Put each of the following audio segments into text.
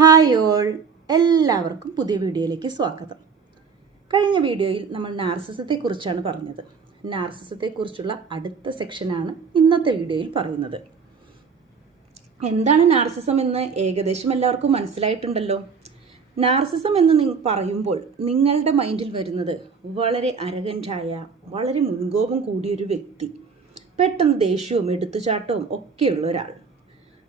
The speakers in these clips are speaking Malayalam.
ഹായ് ഓൾ, എല്ലാവർക്കും പുതിയ വീഡിയോയിലേക്ക് സ്വാഗതം. കഴിഞ്ഞ വീഡിയോയിൽ നമ്മൾ നാർസിസത്തെക്കുറിച്ചാണ് പറഞ്ഞത്. നാർസിസത്തെക്കുറിച്ചുള്ള അടുത്ത സെക്ഷനാണ് ഇന്നത്തെ വീഡിയോയിൽ പറയുന്നത്. എന്താണ് നാർസിസം എന്ന് ഏകദേശം എല്ലാവർക്കും മനസ്സിലായിട്ടുണ്ടല്ലോ. നാർസിസം എന്ന് പറയുമ്പോൾ നിങ്ങളുടെ മൈൻഡിൽ വരുന്നത് വളരെ അരഗൻ്റായ, വളരെ മുൻകോപം കൂടിയൊരു വ്യക്തി, പെട്ടെന്ന് ദേഷ്യവും എടുത്തുചാട്ടവും ഒക്കെയുള്ള ഒരാൾ.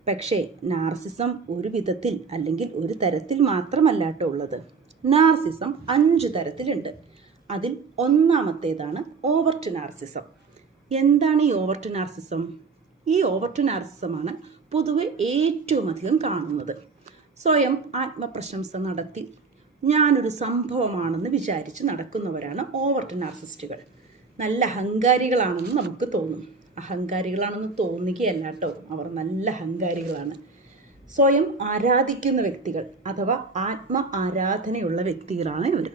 പക്ഷേ നാർസിസം ഒരു വിധത്തിൽ അല്ലെങ്കിൽ ഒരു തരത്തിൽ മാത്രമല്ലാട്ടോ ഉള്ളത്. നാർസിസം 5 തരത്തിലുണ്ട്. അതിൽ ഒന്നാമത്തേതാണ് ഓവർട്ട് നാർസിസം. എന്താണ് ഈ ഓവർട്ട് നാർസിസം? ഈ ഓവർട്ട് നാർസിസമാണ് പൊതുവെ ഏറ്റവും അധികം കാണുന്നത്. സ്വയം ആത്മപ്രശംസ നടത്തി ഞാനൊരു സംഭവമാണെന്ന് വിചാരിച്ച് നടക്കുന്നവരാണ് ഓവർട്ട് നാർസിസ്റ്റുകൾ. നല്ല അഹങ്കാരികളാണെന്ന് നമുക്ക് തോന്നും. അഹങ്കാരികളാണെന്ന് തോന്നുകയല്ല കേട്ടോ, അവർ നല്ല അഹങ്കാരികളാണ്. സ്വയം ആരാധിക്കുന്ന വ്യക്തികൾ അഥവാ ആത്മ ആരാധനയുള്ള വ്യക്തികളാണ് ഇവർ.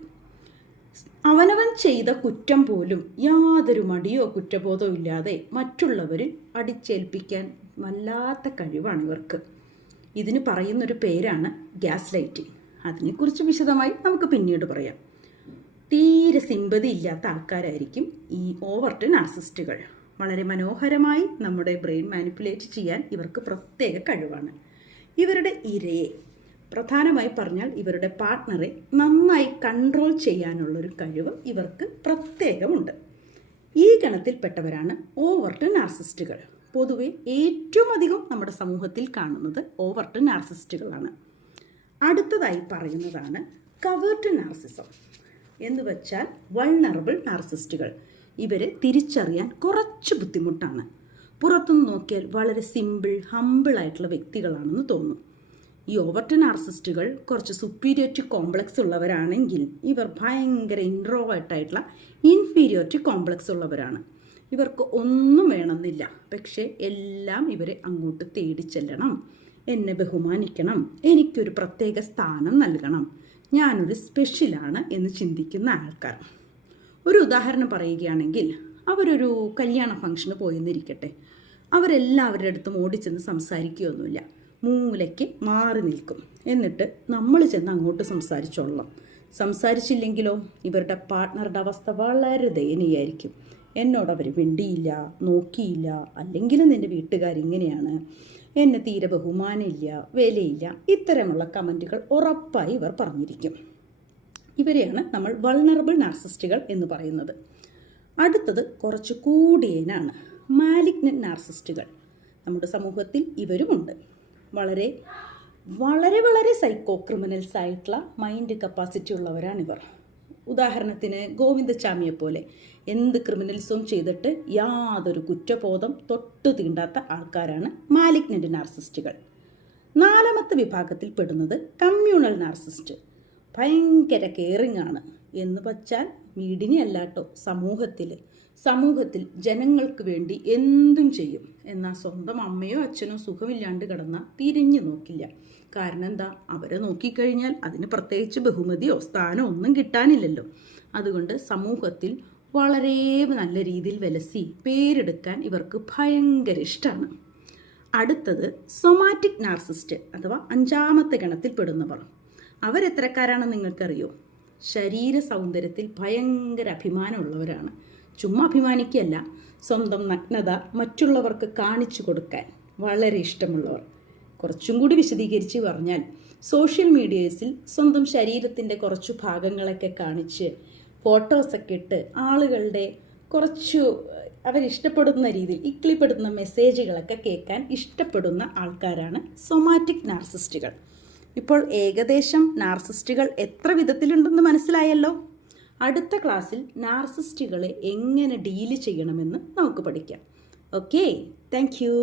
അവനവൻ ചെയ്ത കുറ്റം പോലും യാതൊരു മടിയോ കുറ്റബോധമോ ഇല്ലാതെ മറ്റുള്ളവരിൽ അടിച്ചേൽപ്പിക്കാൻ വല്ലാത്ത കഴിവാണ് ഇവർക്ക്. ഇതിന് പറയുന്നൊരു പേരാണ് ഗ്യാസ് ലൈറ്റിംഗ്. അതിനെക്കുറിച്ച് വിശദമായി നമുക്ക് പിന്നീട് പറയാം. തീരെ സിമ്പതി ഇല്ലാത്ത ആൾക്കാരായിരിക്കും ഈ ഓവർട്ട് നാർസിസ്റ്റുകൾ. വളരെ മനോഹരമായി നമ്മുടെ ബ്രെയിൻ മാനിപ്പുലേറ്റ് ചെയ്യാൻ ഇവർക്ക് പ്രത്യേക കഴിവാണ്. ഇവരുടെ ഇരയെ, പ്രധാനമായി പറഞ്ഞാൽ ഇവരുടെ പാർട്ട്ണറെ നന്നായി കൺട്രോൾ ചെയ്യാനുള്ളൊരു കഴിവ് ഇവർക്ക് പ്രത്യേകമുണ്ട്. ഈ ഗണത്തിൽപ്പെട്ടവരാണ് ഓവർട്ട് നാർസിസ്റ്റുകൾ. പൊതുവെ ഏറ്റവും അധികം നമ്മുടെ സമൂഹത്തിൽ കാണുന്നത് ഓവർട്ട് നാർസിസ്റ്റുകളാണ്. അടുത്തതായി പറയുന്നതാണ് കവേർട്ട് നാർസിസം എന്ന് വെച്ചാൽ വൾണറബിൾ നാർസിസ്റ്റുകൾ. ഇവരെ തിരിച്ചറിയാൻ കുറച്ച് ബുദ്ധിമുട്ടാണ്. പുറത്തുനിന്ന് നോക്കിയാൽ വളരെ സിമ്പിൾ, ഹമ്പിളായിട്ടുള്ള വ്യക്തികളാണെന്ന് തോന്നും. ഈ ഓവർട്ട് നാർസിസ്റ്റുകൾ കുറച്ച് സുപ്പീരിയോറിറ്റി കോംപ്ലക്സ് ഉള്ളവരാണെങ്കിൽ ഇവർ ഭയങ്കര ഇൻട്രോവേർട്ടായിട്ടുള്ള ഇൻഫീരിയോറിറ്റി കോംപ്ലക്സ് ഉള്ളവരാണ്. ഇവർക്ക് ഒന്നും വേണമെന്നില്ല, പക്ഷേ എല്ലാം ഇവരെ അങ്ങോട്ട് തേടി ചെല്ലണം. എന്നെ ബഹുമാനിക്കണം, എനിക്കൊരു പ്രത്യേക സ്ഥാനം നൽകണം, ഞാനൊരു സ്പെഷ്യലാണ് എന്ന് ചിന്തിക്കുന്ന ആൾക്കാർ. ഒരു ഉദാഹരണം പറയുകയാണെങ്കിൽ, അവരൊരു കല്യാണ ഫംഗ്ഷന് പോയെന്നിരിക്കട്ടെ. അവരെല്ലാവരുടെ അടുത്തും ഓടിച്ചെന്ന് സംസാരിക്കുകയൊന്നുമില്ല, മൂലയ്ക്ക് മാറി നിൽക്കും. എന്നിട്ട് നമ്മൾ ചെന്ന് അങ്ങോട്ട് സംസാരിച്ചോളാം. സംസാരിച്ചില്ലെങ്കിലോ ഇവരുടെ പാർട്ട്ണറുടെ അവസ്ഥ വളരെ ദയനീയമായിരിക്കും. എന്നോട് അവർ മിണ്ടിയില്ല, നോക്കിയില്ല, അല്ലെങ്കിലും നിൻ്റെ വീട്ടുകാരിങ്ങനെയാണ്, എന്നെ തീരെ ബഹുമാനമില്ല, വിലയില്ല, ഇത്തരമുള്ള കമൻറ്റുകൾ ഉറപ്പായി ഇവർ പറഞ്ഞിരിക്കും. ഇവരെയാണ് നമ്മൾ വൾണറബിൾ നാർസിസ്റ്റുകൾ എന്ന് പറയുന്നത്. അടുത്തത് കുറച്ച് കൂടിയനാണ് മാലിഗ്നന്റ് നാർസിസ്റ്റുകൾ. നമ്മുടെ സമൂഹത്തിൽ ഇവരുമുണ്ട്. വളരെ വളരെ വളരെ സൈക്കോ ക്രിമിനൽസ് ആയിട്ടുള്ള മൈൻഡ് കപ്പാസിറ്റി ഉള്ളവരാണിവർ. ഉദാഹരണത്തിന് ഗോവിന്ദച്ചാമിയെ പോലെ എന്ത് ക്രിമിനൽസും ചെയ്തിട്ട് യാതൊരു കുറ്റബോധം തൊട്ടു തീണ്ടാത്ത ആൾക്കാരാണ് മാലിഗ്നന്റ് നാർസിസ്റ്റുകൾ. 4ാമത്തെ വിഭാഗത്തിൽ പെടുന്നത് കമ്മ്യൂണൽ നാർസിസ്റ്റ്. ഭയങ്കര കെയറിങ് ആണ് എന്ന് വച്ചാൽ വീടിനെ അല്ലാട്ടോ, സമൂഹത്തിൽ ജനങ്ങൾക്ക് വേണ്ടി എന്തും ചെയ്യും. എന്നാൽ സ്വന്തം അമ്മയോ അച്ഛനോ സുഖമില്ലാണ്ട് കിടന്നാൽ തിരിഞ്ഞു നോക്കില്ല. കാരണം എന്താ, അവരെ നോക്കിക്കഴിഞ്ഞാൽ അതിന് പ്രത്യേകിച്ച് ബഹുമതിയോ സ്ഥാനമോ ഒന്നും കിട്ടാനില്ലല്ലോ. അതുകൊണ്ട് സമൂഹത്തിൽ വളരെ നല്ല രീതിയിൽ വിലസി പേരെടുക്കാൻ ഇവർക്ക് ഭയങ്കര ഇഷ്ടമാണ്. അടുത്തത് സൊമാറ്റിക് നാർസിസ്റ്റ് അഥവാ 5ാമത്തെ ഗണത്തിൽ പെടുന്നവർ. അവരെത്രക്കാരാണെന്ന് നിങ്ങൾക്കറിയോ? ശരീര സൗന്ദര്യത്തിൽ ഭയങ്കര അഭിമാനമുള്ളവരാണ്. ചുമ്മാ അഭിമാനിക്കുകയല്ല, സ്വന്തം നഗ്നത മറ്റുള്ളവർക്ക് കാണിച്ചു കൊടുക്കാൻ വളരെ ഇഷ്ടമുള്ളവർ. കുറച്ചും കൂടി വിശദീകരിച്ച് പറഞ്ഞാൽ, സോഷ്യൽ മീഡിയസിൽ സ്വന്തം ശരീരത്തിൻ്റെ കുറച്ചു ഭാഗങ്ങളൊക്കെ കാണിച്ച് ഫോട്ടോസൊക്കെ ഇട്ട് ആളുകളുടെ കുറച്ചു അവരിഷ്ടപ്പെടുന്ന രീതിയിൽ ഇക്ലിപ്പെടുത്തുന്ന മെസ്സേജുകളൊക്കെ കേൾക്കാൻ ഇഷ്ടപ്പെടുന്ന ആൾക്കാരാണ് സൊമാറ്റിക് നാർസിസ്റ്റുകൾ. ഇപ്പോൾ ഏകദേശം നാർസിസ്റ്റുകൾ എത്ര വിധത്തിലുണ്ടെന്ന് മനസ്സിലായല്ലോ. അടുത്ത ക്ലാസ്സിൽ നാർസിസ്റ്റുകളെ എങ്ങനെ ഡീല് ചെയ്യണമെന്ന് നമുക്ക് പഠിക്കാം. Okay, thank you.